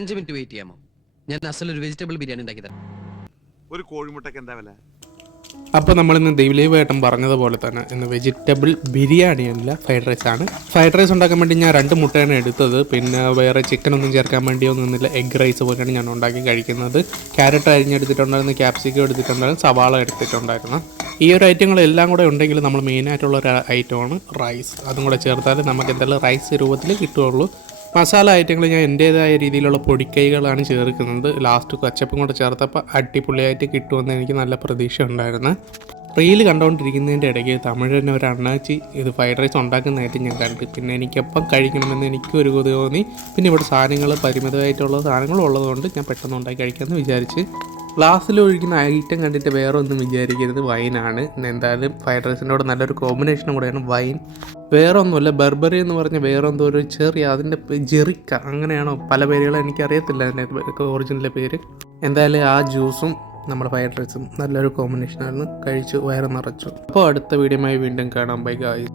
5 minute wait ചെയ്യാമോ? ഞാൻ അസലൊരു vegetable biryani ഉണ്ടാക്കി തരാം. ഒരു കോഴിമുട്ടയ്ക്ക് എന്താ വില? അപ്പോൾ നമ്മളിന്ന് ദൈവലീവേട്ടൻ പറഞ്ഞതുപോലെ തന്നെ ഇന്ന് വെജിറ്റബിൾ ബിരിയാണിയല്ല, ഫ്രൈഡ് റൈസാണ്. ഫ്രൈഡ് റൈസ് ഉണ്ടാക്കാൻ വേണ്ടി ഞാൻ 2 മുട്ടയാണ് എടുത്തത്. പിന്നെ വേറെ ചിക്കനൊന്നും ചേർക്കാൻ വേണ്ടിയോ ഒന്നുമില്ല. എഗ് റൈസ് പോലെയാണ് ഞാൻ ഉണ്ടാക്കി കഴിക്കുന്നത്. ക്യാരറ്റ് അരിഞ്ഞെടുത്തിട്ടുണ്ടായിരുന്നു, ക്യാപ്സിക്കം എടുത്തിട്ടുണ്ടായിരുന്നു, സവാള എടുത്തിട്ടുണ്ടായിരുന്നു. ഈ ഒരു ഐറ്റങ്ങളെല്ലാം കൂടെ ഉണ്ടെങ്കിൽ നമ്മൾ മെയിനായിട്ടുള്ള ഒരു ഐറ്റമാണ് റൈസ്. അതും കൂടെ ചേർത്താൽ നമുക്ക് എന്തായാലും റൈസ് രൂപത്തിൽ കിട്ടുകയുള്ളൂ. മസാല ഐറ്റങ്ങൾ ഞാൻ എൻ്റേതായ രീതിയിലുള്ള പൊടിക്കൈകളാണ് ചേർക്കുന്നത്. ലാസ്റ്റ് കച്ചപ്പും കൂടെ ചേർത്തപ്പോൾ അടിപൊളിയായിട്ട് കിട്ടുമെന്ന് എനിക്ക് നല്ല പ്രതീക്ഷ ഉണ്ടായിരുന്നു. റീൽ കണ്ടുകൊണ്ടിരിക്കുന്നതിൻ്റെ ഇടയ്ക്ക് തമിഴിന് ഒരു അണ്ണാച്ചി ഇത് ഫ്രൈഡ് റൈസ് ഉണ്ടാക്കുന്നതായിട്ട് ഞാൻ കണ്ടു. പിന്നെ എനിക്കെപ്പം കഴിക്കണമെന്ന് എനിക്കൊരു കൊതി തോന്നി. പിന്നെ ഇവിടെ സാധനങ്ങൾ പരിമിതമായിട്ടുള്ള സാധനങ്ങളും ഉള്ളതുകൊണ്ട് ഞാൻ പെട്ടെന്ന് ഉണ്ടാക്കി കഴിക്കാമെന്ന് വിചാരിച്ച്. ഗ്ലാസ്സിൽ ഒഴിക്കുന്ന ഐറ്റം കണ്ടിട്ട് വേറെ ഒന്നും വിചാരിക്കരുത്, വൈനാണ്. എന്തായാലും ഫ്രൈഡ് റൈസിനോട് നല്ലൊരു കോമ്പിനേഷനും കൂടെയാണ് വൈൻ. വേറെ ഒന്നുമല്ല, ബർബറി എന്ന് പറഞ്ഞ വേറെ എന്തോ ഒരു ചെറിയ അതിൻ്റെ ജെറിക്ക അങ്ങനെയാണോ, പല പേരുകളും എനിക്കറിയത്തില്ല അതിൻ്റെ ഒറിജിനൽ പേര്. എന്തായാലും ആ ജ്യൂസും നമ്മുടെ ഫ്രൈഡ് റൈസും നല്ലൊരു കോമ്പിനേഷനായിരുന്നു. കഴിച്ചു വയറ് നിറച്ചു. അപ്പോൾ അടുത്ത വീഡിയോയുമായി വീണ്ടും കാണാം. Bye guys.